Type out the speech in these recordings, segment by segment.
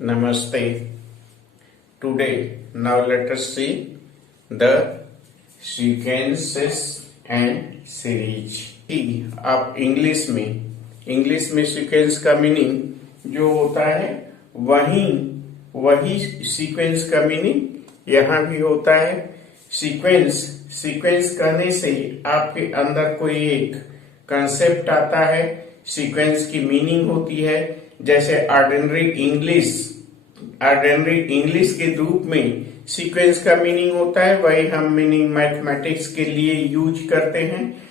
Namaste. Today, now let us see the sequences and series. आप English में sequence का meaning जो होता है वही सीक्वेंस का मीनिंग यहाँ भी होता है। सीक्वेंस करने से आपके अंदर कोई एक कंसेप्ट आता है, सीक्वेंस की मीनिंग होती है। जैसे ऑर्डिनरी इंग्लिश के रूप में सीक्वेंस का मीनिंग होता है, वही हम मीनिंग मैथमेटिक्स के लिए यूज करते हैं।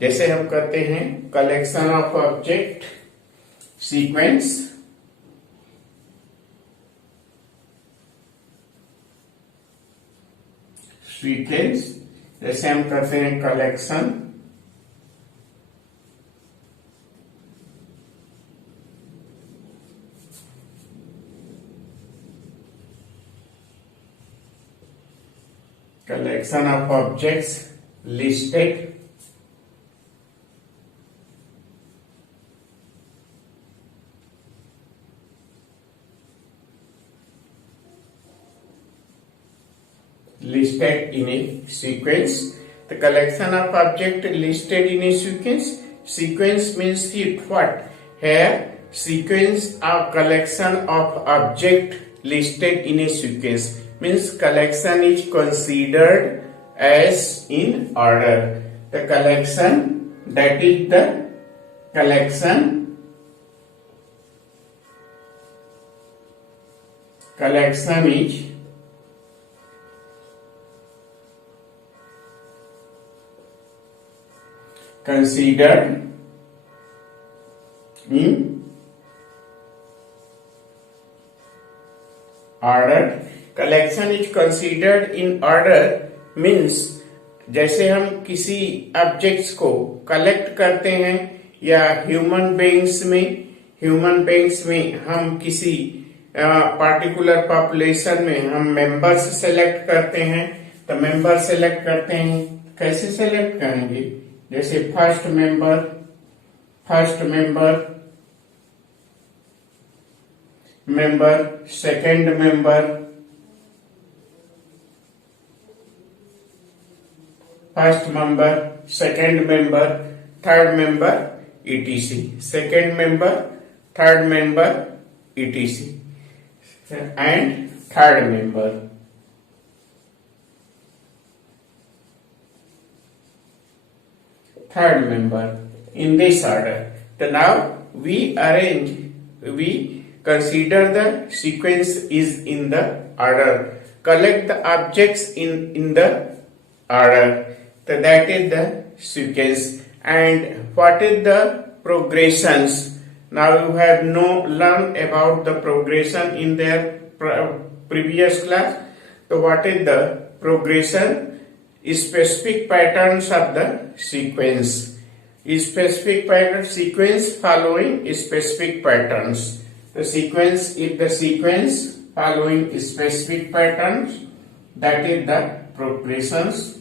जैसे हम कहते हैं कलेक्शन ऑफ ऑब्जेक्ट सीक्वेंस, जैसे हम कहते हैं collection of objects listed in a sequence. The collection of objects listed in a sequence. Sequence means what? Here, sequence or collection of objects listed in a sequence means collection is considered as in order. The collection, that is the collection is considered in order. Collection is considered in order means जैसे हम किसी objects को collect करते हैं या human beings में हम किसी पार्टिकुलर पॉपुलेशन में हम मेंबर्स सेलेक्ट करते हैं। तो मेंबर सेलेक्ट करते हैं, कैसे सेलेक्ट करेंगे? जैसे first member second member, first member, second member, third member etc. Second member, third member etc. And third member in this order. So now we consider the sequence is in the order, collect the objects in the order. So that is the sequence. And what is the progressions? Now you have learned about the progression in their previous class. So what is the progression? Specific patterns of the sequence. Specific pattern sequence following specific patterns. The sequence is the sequence following specific patterns. That is the progressions.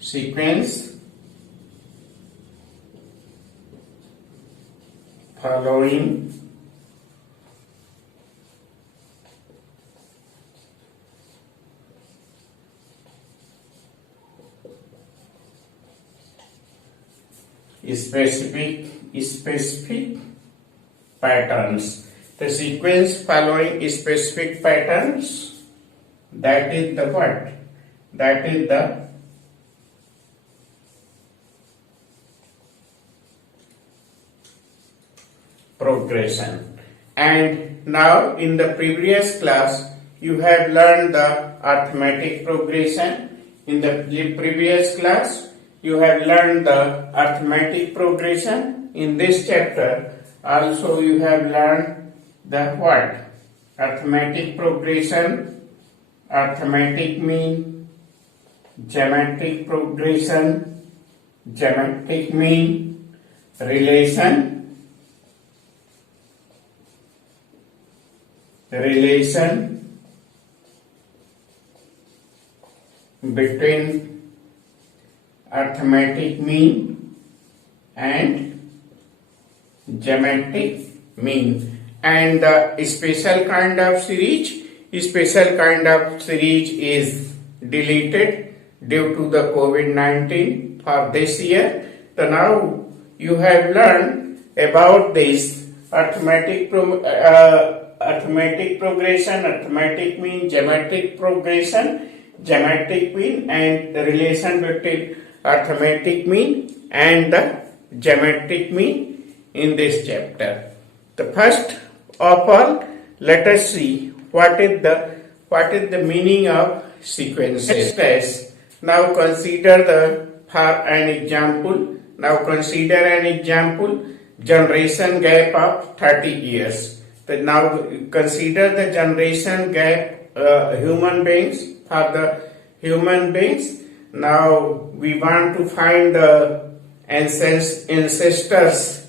Sequence following specific patterns. The sequence following specific patterns, that is the what? That is the progression. And now in the previous class you have learned the arithmetic progression. In the previous class you have learned the arithmetic progression. In this chapter also you have learned the what? Arithmetic progression, arithmetic mean, geometric progression, geometric mean, relation between arithmetic mean and geometric mean. And the special kind of series is deleted due to the COVID-19 for this year. So now you have learned about this arithmetic progression, arithmetic mean, geometric progression, geometric mean, and the relation between arithmetic mean and the geometric mean in this chapter. The first of all, let us see what is the meaning of sequences. Now consider an example. Generation gap of 30 years. So now consider the generation gap human beings. Now we want to find the ancestors.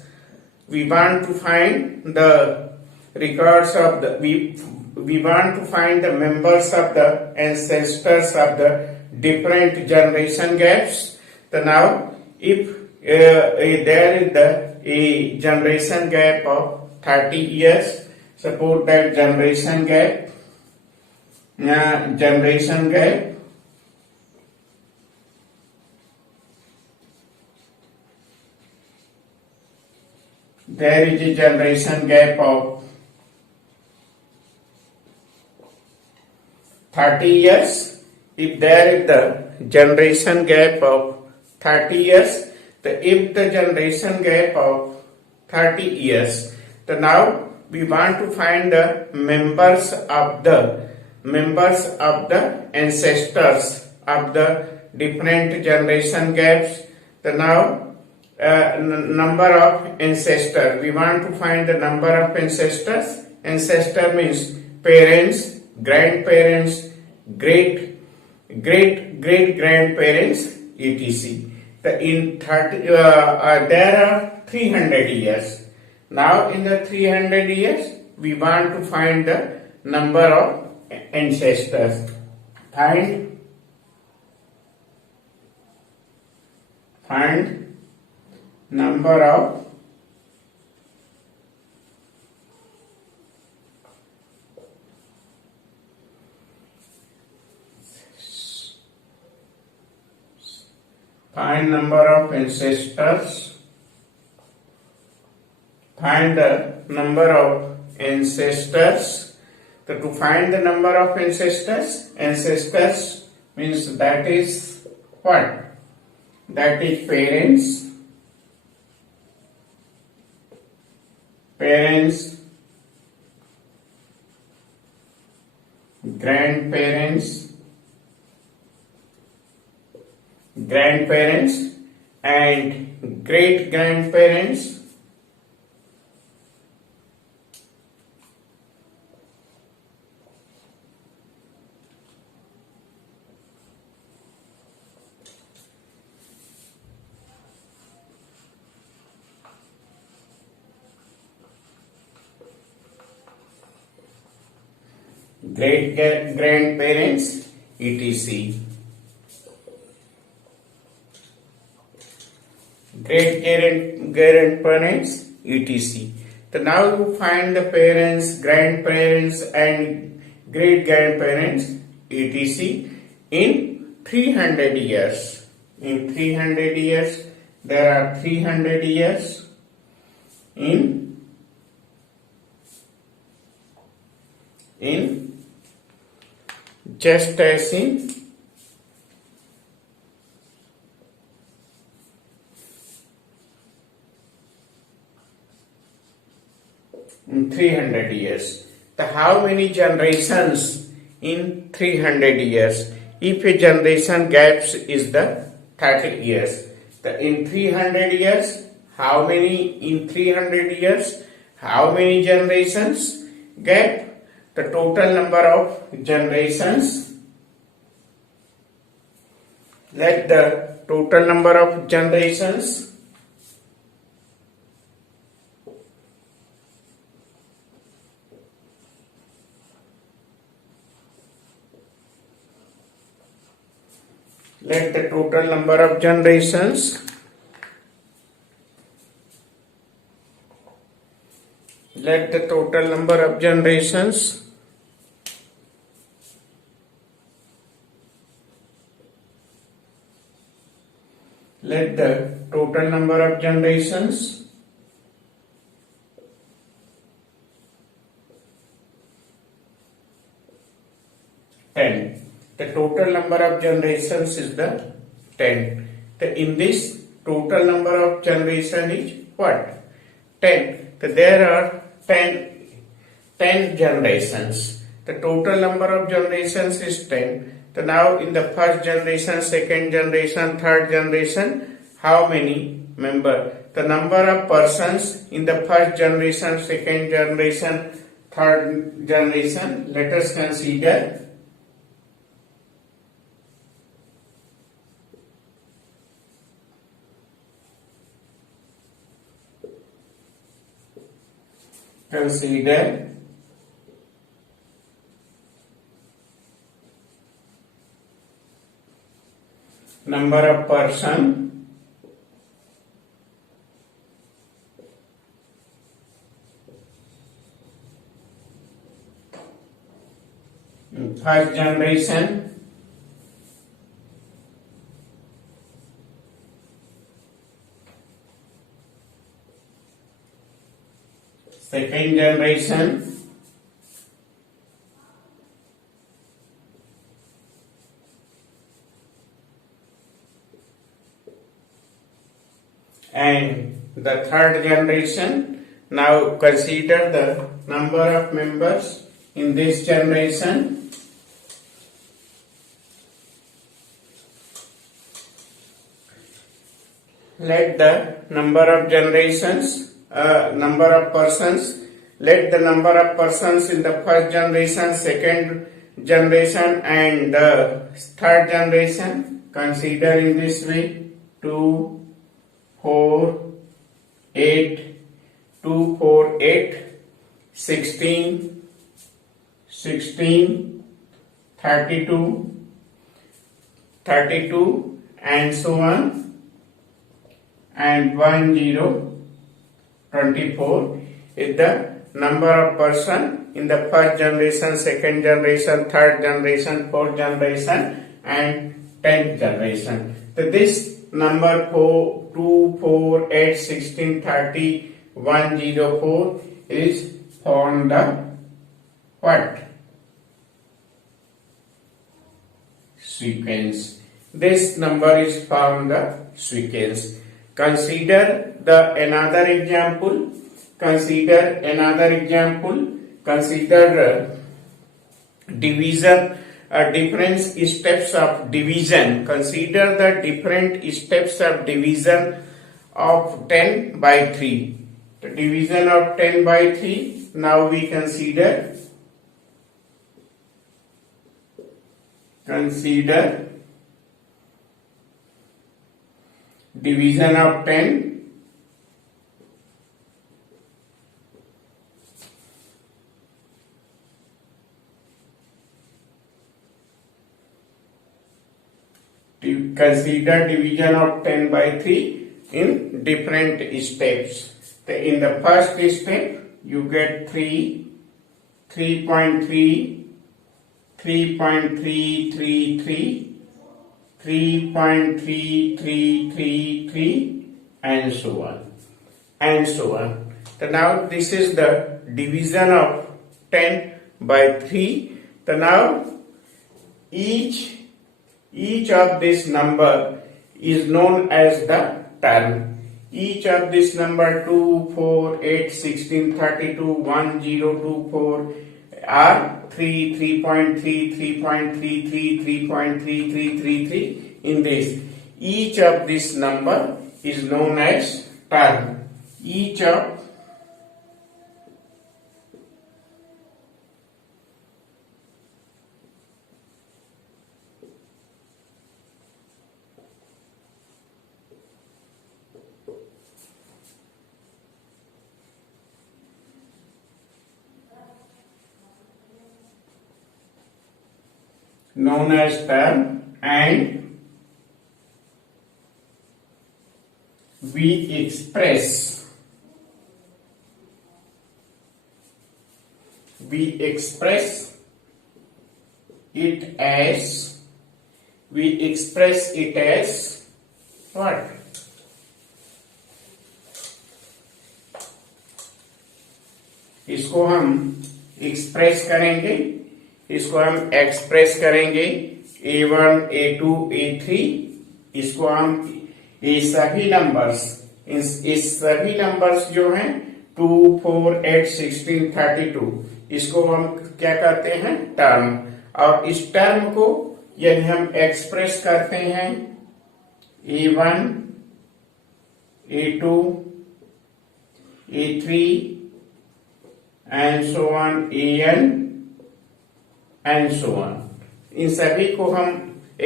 We want to find the records of the we want to find the members of the ancestors of the different generation gaps. So now if there is a generation gap of 30 years, suppose that generation gap there is a generation gap of 30 years. If there is the generation gap of 30 years, if the generation gap of 30 years, so now we want to find the members of the ancestors of the different generation gaps. So now number of ancestors. We want to find the number of ancestors. Ancestor means parents, grandparents, great grandparents, etc. There are 300 years. Now in the 300 years, we want to find the number of ancestors. Find number of ancestors. Find the number of ancestors. So to find the number of ancestors means that is what? That is parents, grandparents, and great grandparents, great grandparents, etc. Great grandparents, etc. So now you find the parents, grandparents, and great grandparents, etc. in 300 years. In 300 years, there are 300 years in just as in in 300 years. So how many generations in 300 years? If a generation gap is the 30 years, so in 300 years, how many generations gap? The total number of generations. Let the total number of generations let the total number of generations let the total number of generations ten. The total number of generations is the 10. In this total number of generation is what? 10. There are 10 generations. The total number of generations is 10. Now in the first generation, second generation, third generation, how many members? The number of persons in the first generation, second generation, third generation, let us consider. Consider number of person in first generation, second generation, and the third generation. Now consider the number of members in this generation. Let the number of generations, number of persons, let the number of persons in the first generation, second generation and the third generation consider in this way: 2, 4, 8, 2, 4, 8, 16, 16, 32, 32 and so on, and 1, 0, 24 is the number of person in the first generation, second generation, third generation, fourth generation and 10th generation. So this number 4, 2, 4, 8, 16, 30, 1, 0, 4 is found the what? Sequence. This number is found the sequence. Consider another example. Consider division. Different steps of division. Consider the different steps of division of 10 by 3. The division of 10 by 3. Now we consider division of 10 consider division of 10 by 3 in different steps. In the first step you get 3, 3.3, 3.333, 3.3333 and so on and so on. So now this is the division of 10 by 3. So now each of this number is known as the term. Each of this number 2, 4, 8, 16, 32, 1, 0, 2, 4 are 3, 3.3, 3.33, 3.3333 in this. Each of this number is known as term. Each of known as term, and we express we express it as what? इसको हम express करेंगे, A1, A2, A3, इसको हम ये सभी numbers, इस सभी numbers जो हैं 2, 4, 8, 16, 32, इसको हम क्या करते हैं? टर्म। और इस टर्म को यदि हम एक्सप्रेस करते हैं A1, A2, A3 and so on, AN and so on, इन सभी को हम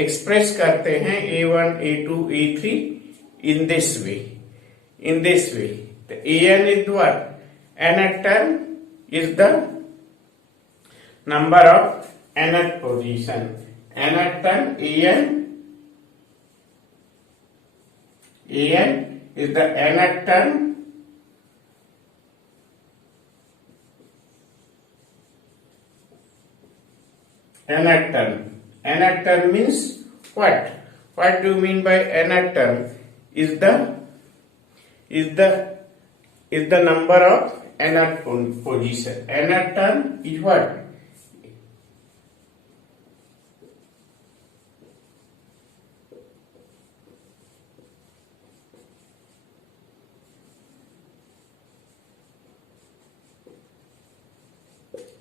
एक्सप्रेस करते हैं A1, A2, A3 in this way. The AN is what? Nth term is the number of nth position. Nth term AN is the nth term. Nth term means what? What do you mean by nth term? Is the number of nth position. Nth term is what?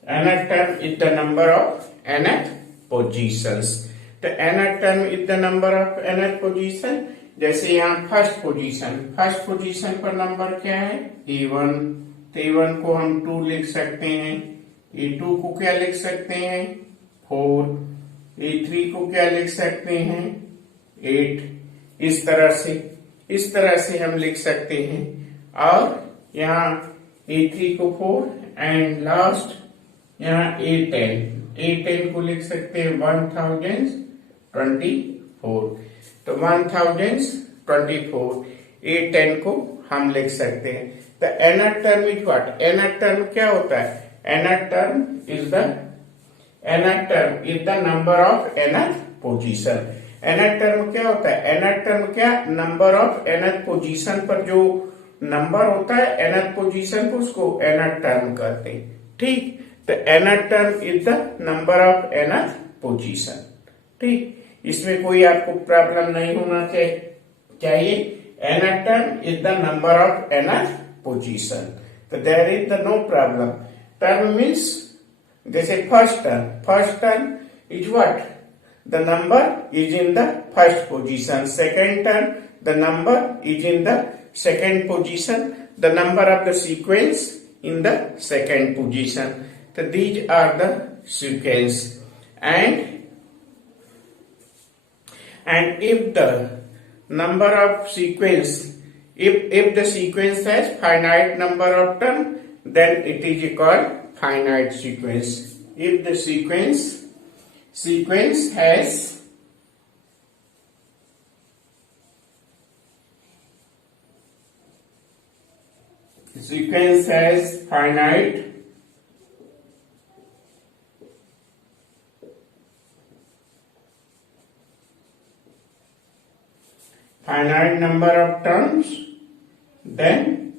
Nth term is the number of nth positions. The nth term is the number of nth position. जैसे यहाँ first position पर number क्या है? A1, तो A1 को हम 2 लिख सकते हैं, A2 को क्या लिख सकते हैं? 4, A3 को क्या लिख सकते हैं? 8, इस तरह से हम लिख सकते हैं। और यहाँ A3 को 4 एंड लास्ट यहाँ A10 को लिख सकते हैं 1024, तो 1024, A10 को हम लिख सकते हैं। तो nth term is what? nth term क्या होता है? nth term is the number of nth position. nth term क्या होता है? nth term क्या? नंबर ऑफ nth पोजीशन पर जो नंबर होता है nth पोजीशन पर, उसको nth term कहते हैं। ठीक, तो nth term is the number of nth position. ठीक, इसमें कोई आपको प्रॉब्लम नहीं होना चाहिए। nth term is the number of nth position. तो there is the no problem. Term means जैसे first term is what? The number is in the first position. Second term, the number is in the second position. The number of the sequence in the second position. So these are the sequence. And if the number of sequence, if the sequence has finite number of terms, then it is called finite sequence. If the sequence has finite number of terms, then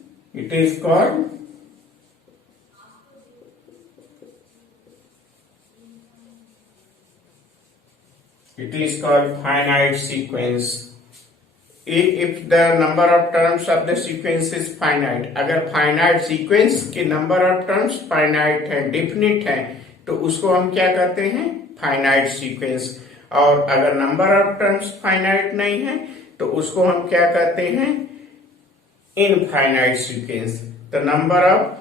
it is called finite sequence. If the number of terms of the sequence is finite, अगर finite sequence के number of terms finite है, definite है, तो उसको हम क्या कहते हैं? finite sequence. और अगर number of terms finite नहीं है, तो उसको हम क्या कहते हैं? infinite sequence. The number of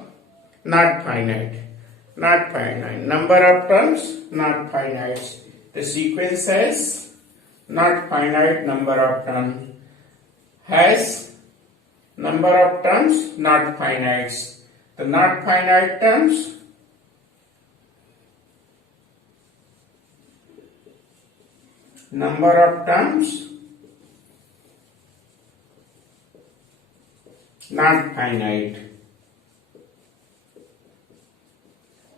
not finite, number of terms not finite. The sequence has not finite number of terms, has number of terms not finite. The not finite terms number of terms not finite,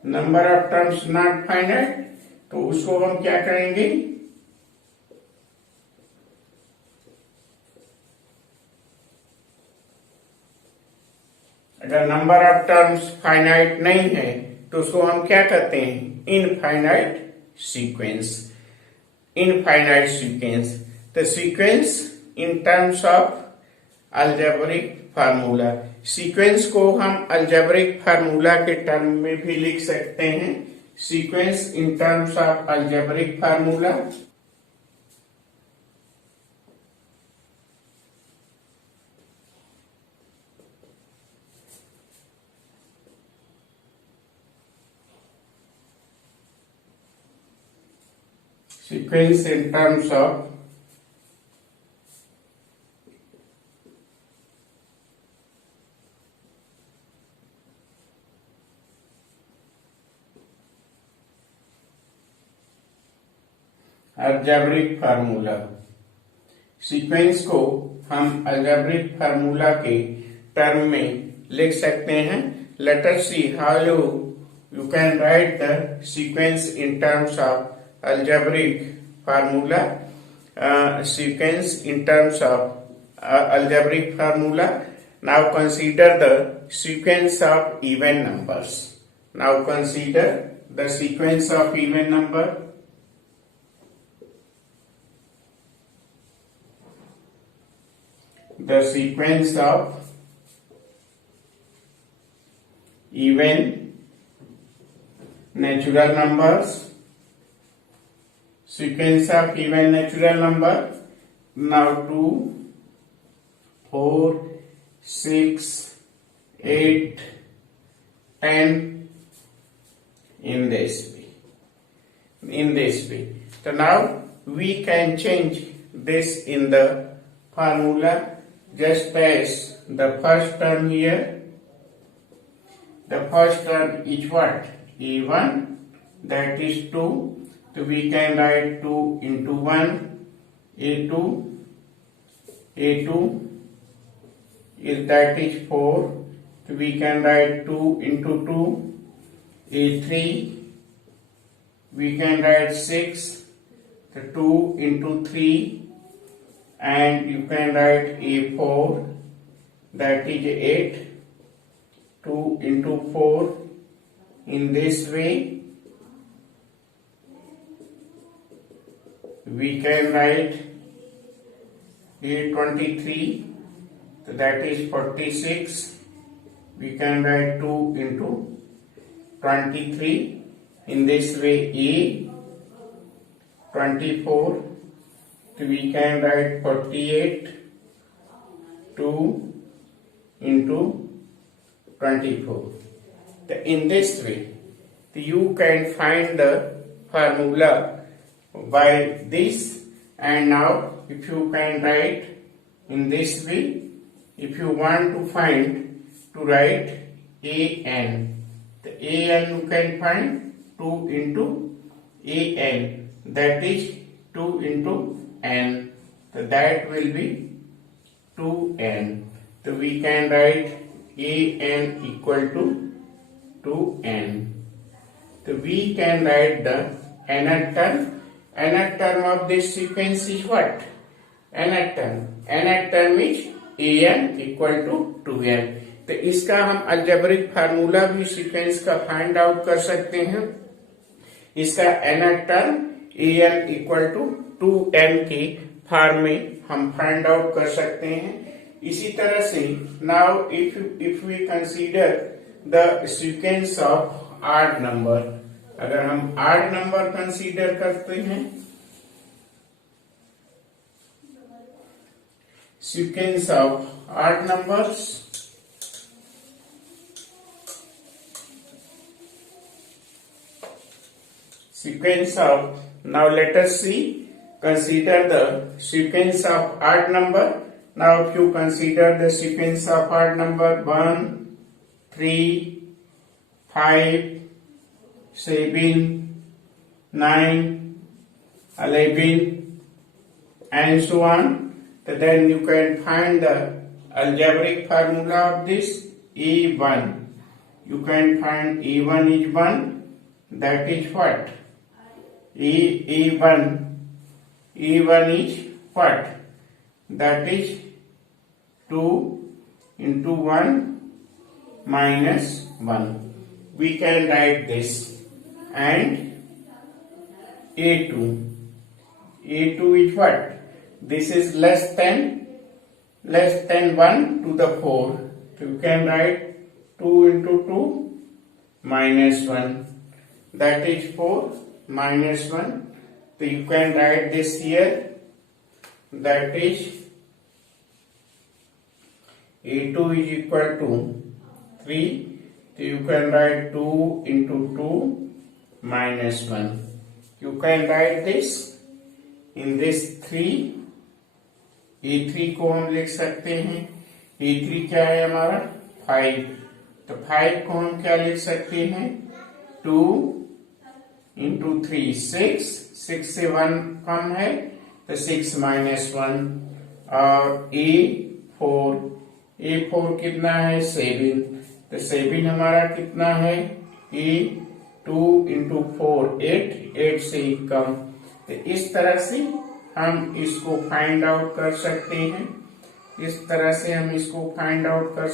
number of terms not finite, तो उसको हम क्या करेंगे, अगर number of terms finite नहीं है तो उसको हम क्या कहते हैं, infinite sequence. Infinite sequence, the sequence in terms of algebraic formula. Sequence को हम अलजेब्रिक फार्मूला के टर्म में भी लिख सकते हैं. Sequence in terms of algebraic formula. Sequence in terms of algebraic formula. Sequence को हम अलजेब्रिक फार्मूला के टर्म में लिख सकते हैं. Let us see how you can write the sequence in terms of algebraic formula. Sequence in terms of algebraic formula. Now consider the sequence of even numbers. Now consider the sequence of even number. The sequence of even natural numbers. Sequence of even natural number. Now 2, 4, 6, 8, 10 in this way. In this way. So now we can change this in the formula just as the first term here. The first term is what? A1, that is 2. So we can write 2 into 1, A2 is that is 4. So we can write 2 into 2, A3 we can write 6. So 2 into 3, and you can write A4, that is 8. 2 into 4 in this way. We can write A23, so that is 46. We can write 2 into 23 in this way. A24, so we can write 48. 2 into 24. So in this way, you can find the formula by this. And now if you can write in this way, if you want to find, to write an, the an you can find 2 into an, that is 2 into n, so that will be 2n. So we can write an equal to 2n. So we can write the nth term. Nth term of this sequence is what? Nth term. Nth term is an equal to 2n. तो इसका हम algebraic formula भी sequence का find out कर सकते हैं. इसका nth term an equal to 2n के फॉर्म में हम फाइंड आउट कर सकते हैं. इसी तरह से now if we consider the sequence of odd number, अगर हम ऑड नंबर कंसीडर करते हैं, sequence of odd numbers, sequence of, now let us see, consider the sequence of odd number. Now if you consider the sequence of odd number 1, 3, 5, 7, 9, 11 and so on, then you can find the algebraic formula of this A1. You can find A1 is 1, that is what? E1 is what? That is 2 into 1 minus 1. We can write this. And A2 is what? This is less than 1 to the 4. So you can write 2 into 2 minus 1. That is 4 minus 1. So you can write this here. That is A2 is equal to 3. So you can write 2 into 2 minus 1. You can write this in this 3. E3 को हम लिख सकते हैं. E3 क्या है हमारा? 5. तो 5 को हम क्या लिख सकते हैं? 2 into 3 6. 6 से 1 कम है तो 6 minus 1. और A4 कितना है? 7. तो 7 हमारा कितना है? 2 into 4 8 से कम. तो इस तरह से हम इसको फाइंड आउट कर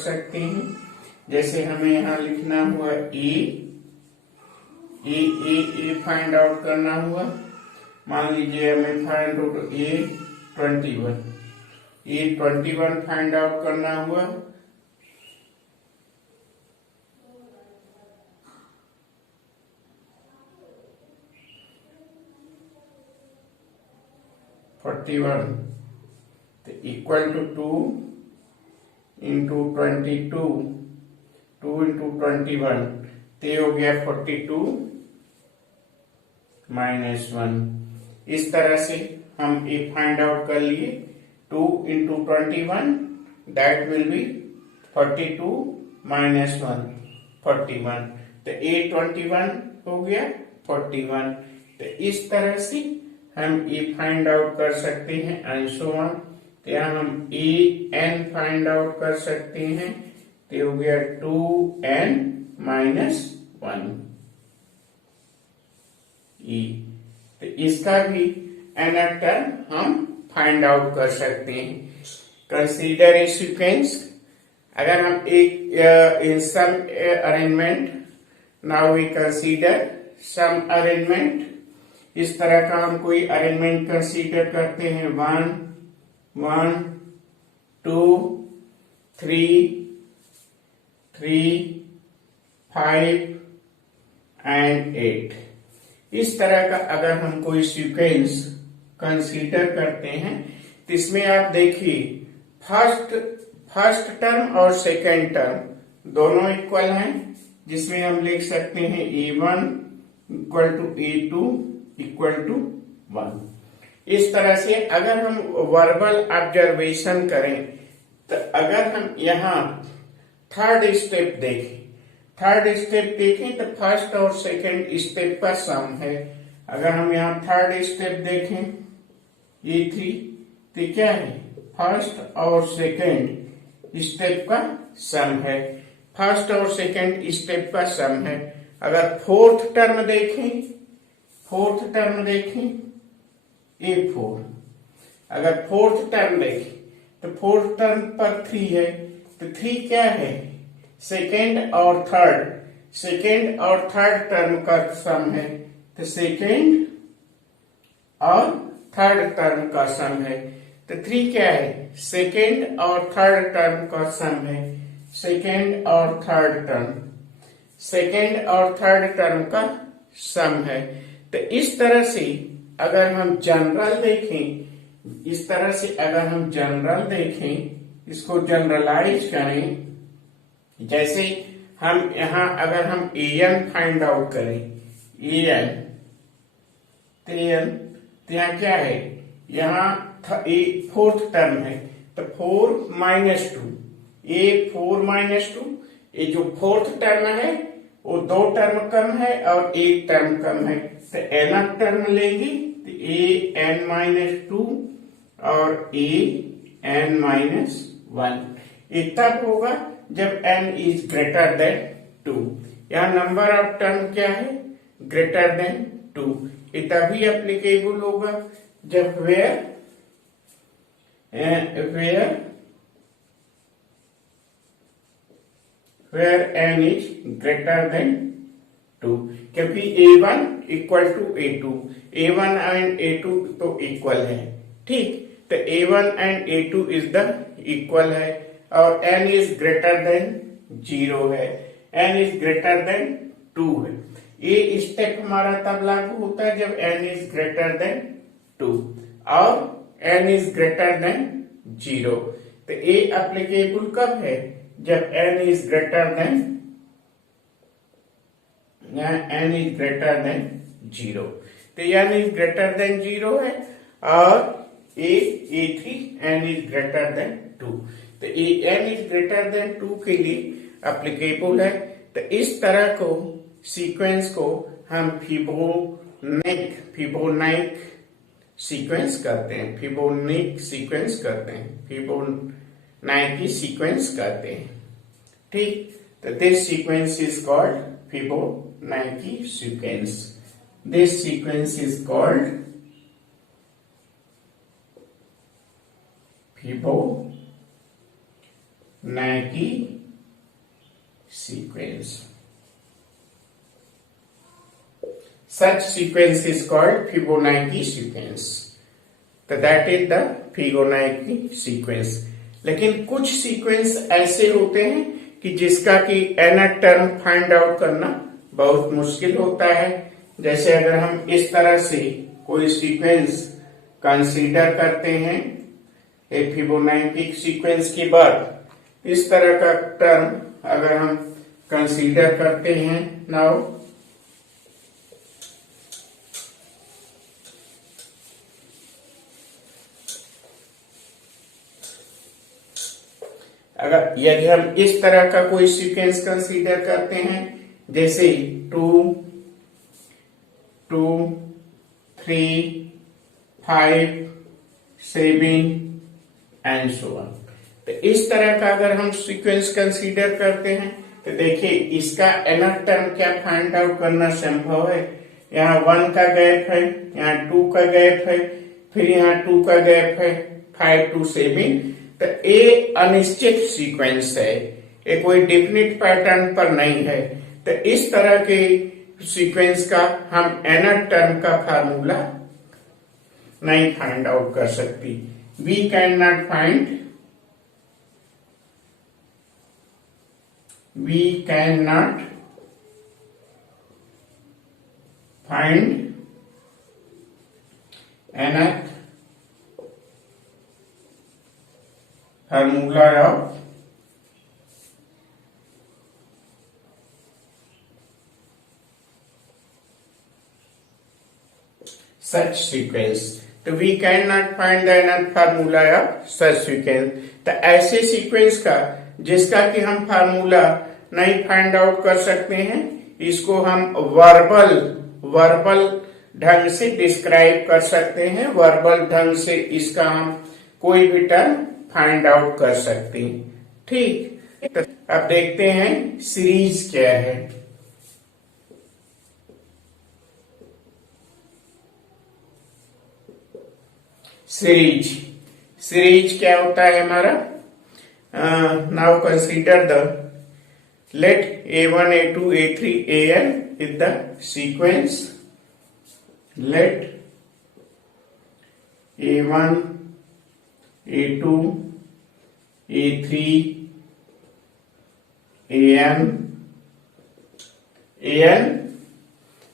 सकते हैं. जैसे हमें यहाँ लिखना हुआ ए फाइंड आउट करना हुआ. मान लीजिए हमें find out A21 find out करना हुआ. तो इक्वल टू 2 into 22. 2 into 21 तो हो गया 42 minus 1. इस तरह से हम ए फाइंड आउट कर लिए. 2 into 21 that will be 42 minus 1 41. तो A21 हो गया 41. तो इस तरह से हम ए फाइंड आउट कर सकते हैं. And so on. तो यहाँ हम एन फाइंड आउट कर सकते हैं. तो हो गया 2n minus 1 e. तो इसका भी एनर टर्म हम फाइंड आउट कर सकते हैं. Consider a sequence. अगर हम एक in some arrangement. Now we consider some arrangement. इस तरह का हम कोई अरेंजमेंट कंसीडर करते हैं. 1 2 3 5 and 8. इस तरह का अगर हम कोई सीक्वेंस कंसीडर करते हैं तो इसमें आप देखिए फर्स्ट टर्म और सेकेंड टर्म दोनों इक्वल हैं. जिसमें हम लिख सकते हैं A1 equal to A2 equal to 1. इस तरह से अगर हम वर्बल ऑब्जर्वेशन करें तो अगर हम यहाँ थर्ड स्टेप देखें तो फर्स्ट और सेकंड स्टेप का सम है. अगर हम यहाँ थर्ड स्टेप देखें E3 तो क्या है? फर्स्ट और सेकंड स्टेप का सम है. अगर फोर्थ टर्म देखें A4. अगर फोर्थ टर्म देखें तो फोर्थ टर्म पर 3 है. तो 3 क्या है? सेकेंड और थर्ड टर्म का सम है. तो सेकेंड और थर्ड टर्म का सम है. तो 3 क्या है? सेकेंड और थर्ड टर्म का सम है. सेकेंड और थर्ड टर्म का सम है. तो इस तरह से अगर हम जनरल देखें, इसको जनरलाइज करें. जैसे हम यहाँ अगर हम an फाइंड आउट करें, तो यहाँ क्या है? यहाँ फोर्थ टर्म है. तो 4 minus 2 ये जो फोर्थ टर्म है वो 2 टर्म कम है और 1 टर्म कम है. तो nth टर्म लेंगे तो an minus 2 और an minus 1. ये तब होगा जब n is greater than 2. यहाँ नंबर ऑफ टर्म क्या है? Greater than 2। ये तभी एप्लीकेबल होगा जब where n is greater than 2, क्योंकि a1 equal to a2, a1 and a2 तो इक्वल है, ठीक। तो a1 and a2 is the equal है और n इज ग्रेटर देन 0 है, n इज ग्रेटर देन 2 है। ये स्टेप हमारा तब लागू होता है जब n इज ग्रेटर देन 2 और n इज ग्रेटर देन 0। तो ये एप्लीकेबल कब है? जब n is greater then n is greater then 0। तो n इज ग्रेटर देन 0 है और a3 n is greater than 2। तो ये n इज ग्रेटर देन 2 के लिए एप्लीकेबल है। तो इस तरह को सीक्वेंस को हम फिबोनाइक सीक्वेंस करते हैं, फिबोनाइक सीक्वेंस करते हैं, ठीक। तो this sequence is called Fibonacci sequence. This sequence is called Fibonacci sequence. Such sequence is called Fibonacci sequence. तो that is the Fibonacci sequence. लेकिन कुछ सीक्वेंस ऐसे होते हैं कि जिसका कि nth टर्म फाइंड आउट करना बहुत मुश्किल होता है। जैसे अगर हम इस तरह से कोई सीक्वेंस कंसीडर करते हैं, एक फिबोनाची सीक्वेंस के बाद इस तरह का टर्म अगर हम कंसीडर करते हैं, नाउ अगर यदि हम इस तरह का कोई सीक्वेंस कंसीडर करते हैं, जैसे 2 2 3 5 7 एंड सो ऑन, तो इस तरह का अगर हम सीक्वेंस कंसीडर करते हैं तो देखिए इसका nth टर्म क्या फाइंड आउट करना संभव है। यहाँ 1 का गैप है, यहाँ 2 का गैप है, फिर यहाँ 2 का गैप है, 5 to 7। तो ये अनिश्चित सीक्वेंस है, ये कोई डेफिनिट पैटर्न पर नहीं है। तो इस तरह के सीक्वेंस का हम nth टर्म का फार्मूला नहीं फाइंड आउट कर सकती। We can not find nth formula of such sequence। तो we cannot find the nth formula of such sequence। तो ऐसे सीक्वेंस का जिसका कि हम फार्मूला नहीं फाइंड आउट कर सकते हैं, इसको हम वर्बल ढंग से डिस्क्राइब कर सकते हैं। वर्बल ढंग से इसका हम कोई भी टर्म फाइंड आउट कर सकते हैं, ठीक। तो अब देखते हैं सीरीज क्या है। सीरीज क्या होता है हमारा? Now consider the let a1 a2 a3 an is the sequence। let a1 a2 a3 an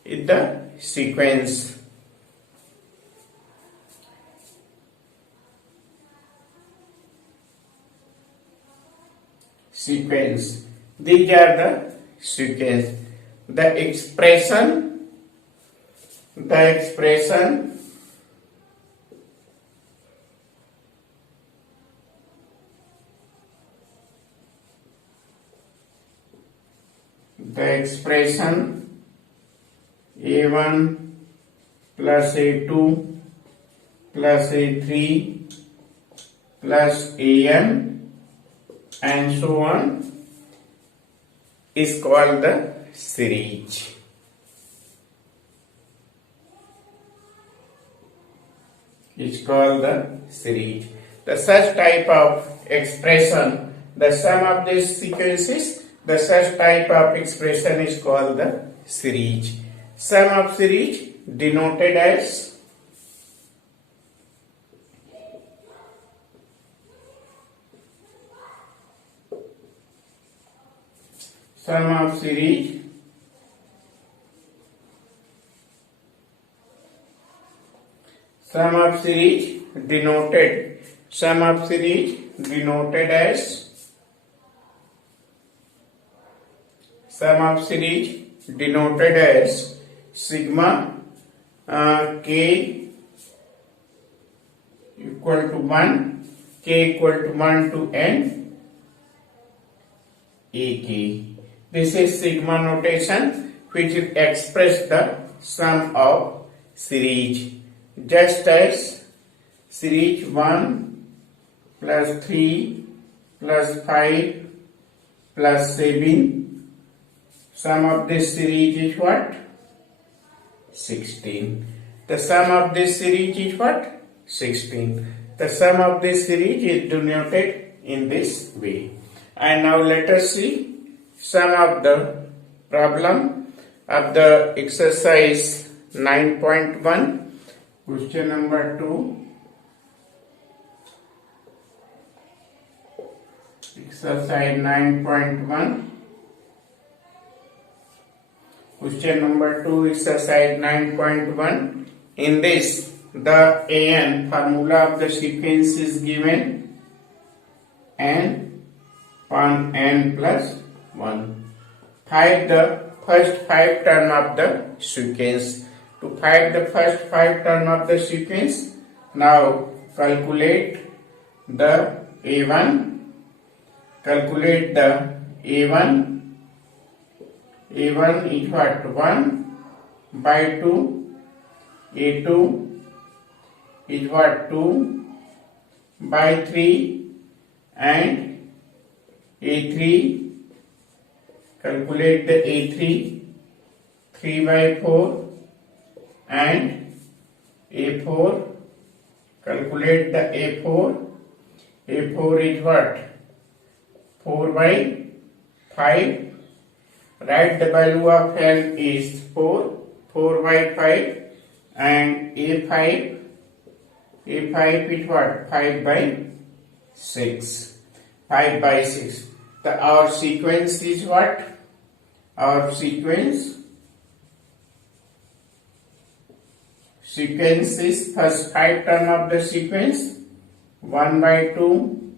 is the sequence। These are the sequence। The expression a1 plus a2 plus a3 plus an and so on is called the series। is called the series. The such type of expression, the sum of these sequences, the such type of expression is called the series. Sum of series denoted as sum of series denoted as sigma k equal to 1, k equal to 1 to n ak. This is sigma notation which will express the sum of series, just as series 1 plus 3 plus 5 plus 7. Sum of this series is what? 16. The sum of this series is what? 16. The sum of this series is denoted in this way. And now let us see some of the problem of the exercise 9.1. Question number 2. Exercise 9.1. Question number 2, exercise 9.1. In this, the an formula of the sequence is given n upon n plus 1. Find the first 5 term of the sequence. To find the first 5 term of the sequence, now calculate the a1. Calculate the a1. a1 is what? 1 by 2. a2 is what? 2 by 3. And a3, calculate the a3, 3 by 4. And a4, calculate the a4. a4 is what? 4 by 5. Write the value of n is 4 by 5. And a5 is what? 5 by 6. 5 by 6. Our sequence is what? Our sequence is first 5 term of the sequence: 1 by 2,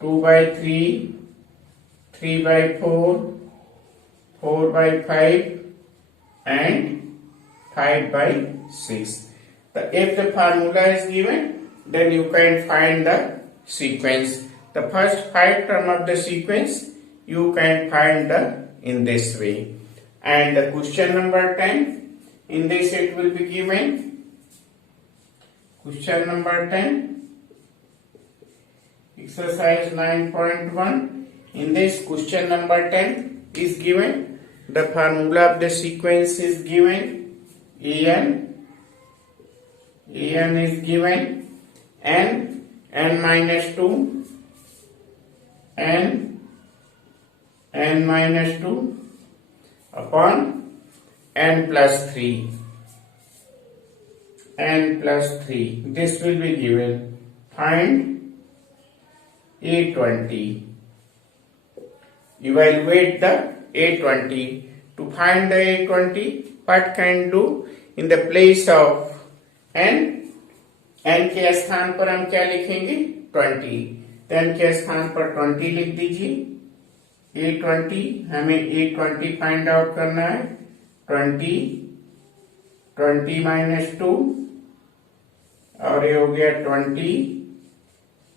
2 by 3, 3 by 4, 4 by 5, and 5 by 6. If the formula is given, then you can find the sequence. The first 5 term of the sequence you can find in this way. And the question number 10, in this it will be given. Question number 10, exercise 9.1. In this question number 10 is given. The formula of the sequence is given. an is given. n minus 2. n minus 2 upon n plus 3. n plus 3. This will be given. Find A20. Evaluate the A20. To find the A20, what can do? In the place of n के स्थान पर हम क्या लिखेंगे? 20. n के स्थान पर 20 लिख दीजिए. A20, हमें A20 फाइंड आउट करना है. 20 माइनस 2, और ये हो गया 20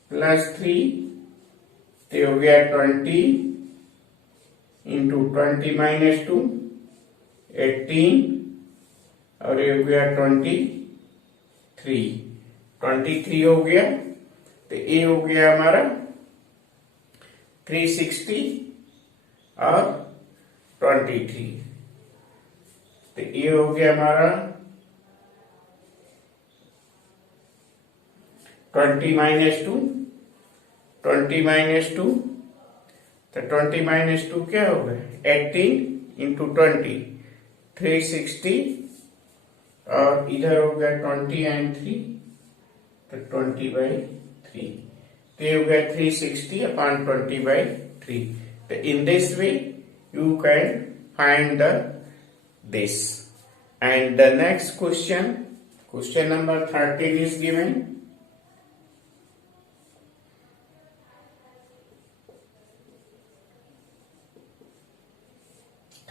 प्लस 3, तो ये हो गया 20 इंटू 20 माइनस 2, 18, और ये हो गया 23 हो गया. तो ये हो गया हमारा 360 और 23. तो ये हो गया हमारा 20 minus 2, 20 minus 2, तो 20 minus 2 क्या होगा? 18 into 20, 360, और इधर हो गया 20 and 3, तो 20 by 3, तो ये हो गया 360 upon 20 by 3. So in this way you can find this. And the next question number 13 is given.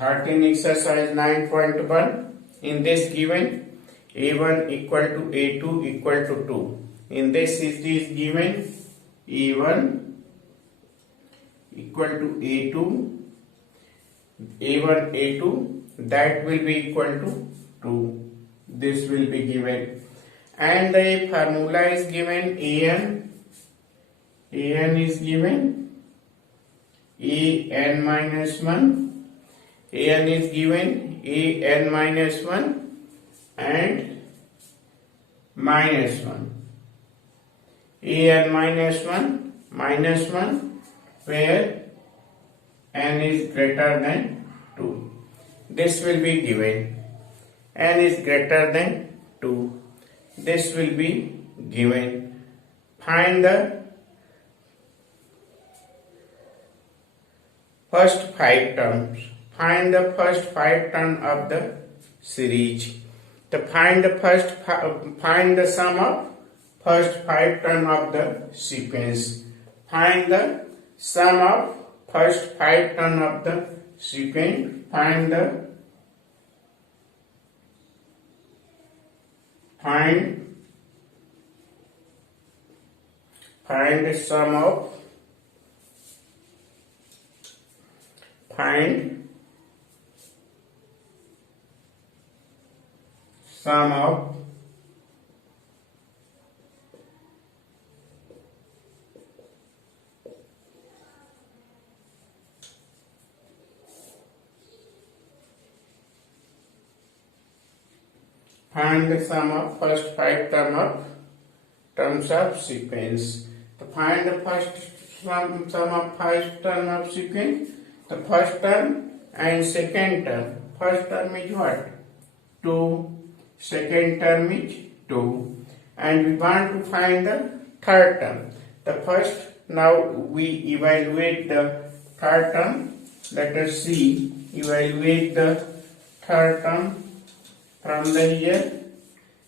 Exercise 9.1. In this given A1 equal to A2 equal to 2. In this is given A1 equal to A2, A1 A2, that will be equal to 2. This will be given, and the formula is given. An is given an minus 1. An is given an minus 1 and minus 1. An minus 1 where n is greater than 2. This will be given. N is greater than 2. This will be given. Find the first 5 terms. Find the first 5 terms of the series. To find the sum of first 5 terms of the sequence. Find the sum of first 5 terms of the sequence. Find the sum of first 5 terms of sequence. To find the first sum of 5 terms of sequence, the first term and second term. First term is what? 2. Second term is 2. And we want to find the third term. The first, now we evaluate the third term. Let us see, evaluate the third term from the here.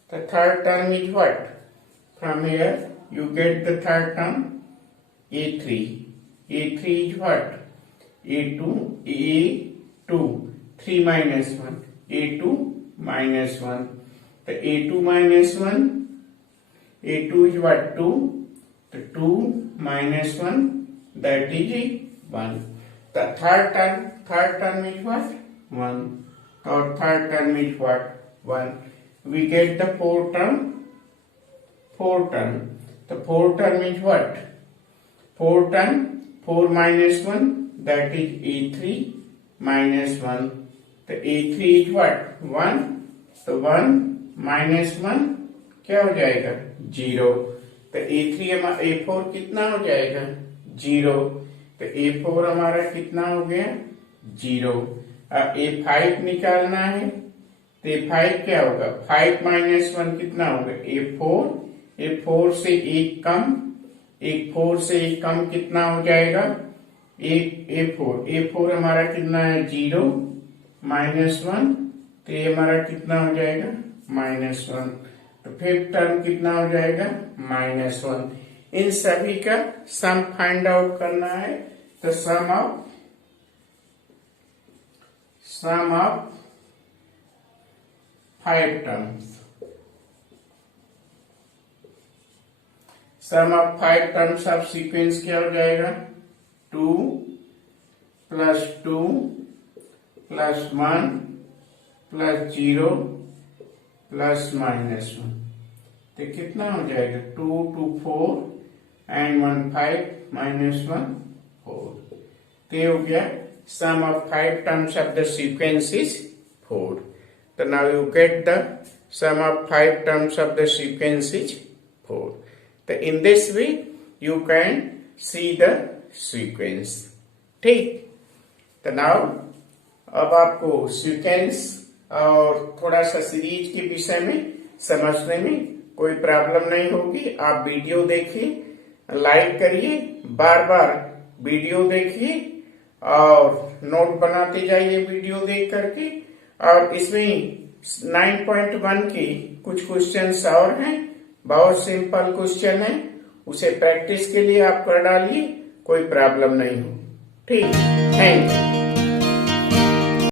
The third term is what? From here you get the third term A3. A3 is what? A2, 3 minus 1, A2 minus 1. The A2 minus 1, A2 is what? 2. The 2 minus 1, that is 1. The third term is what? 1. Or third term is what? 1. We get the fourth term. The fourth term is what? Fourth term, 4 minus 1, that is A3 minus 1. The A3 is what? 1. तो 1 minus 1 क्या हो जाएगा? 0. तो A4 कितना हो जाएगा? 0. तो A4 हमारा कितना हो गया? 0. अब A5 निकालना है, तो A5 क्या होगा? 5 minus 1 कितना होगा? A4 से एक कम कितना हो जाएगा? A4 हमारा कितना है? 0 minus 1, तो ये हमारा कितना हो जाएगा? -1. तो फिफ्थ टर्म कितना हो जाएगा? -1. इन सभी का सम फाइंड आउट करना है, तो sum of 5 terms. Sum of 5 terms of sequence क्या हो जाएगा? 2 + 2 + 1 + 0 + -1. तो कितना हो जाएगा? 2 2 4 and 1 5 -1 4. तो ये हो गया sum of 5 terms of the sequence is 4. So now you get the sum of 5 terms of the sequence is 4. तो in this way you can see the sequence. ठीक, तो नाउ अब आपको सीक्वेंस और थोड़ा सा सीरीज के विषय में समझने में कोई प्रॉब्लम नहीं होगी। आप वीडियो देखिए, लाइक करिए, बार बार वीडियो देखिए और नोट बनाते जाइए वीडियो देख करके। और इसमें 9.1 की कुछ क्वेश्चंस और हैं, बहुत सिंपल क्वेश्चन है, उसे प्रैक्टिस के लिए आप कर डालिए, कोई प्रॉब्लम नहीं हो। ठीक, थैंक यू।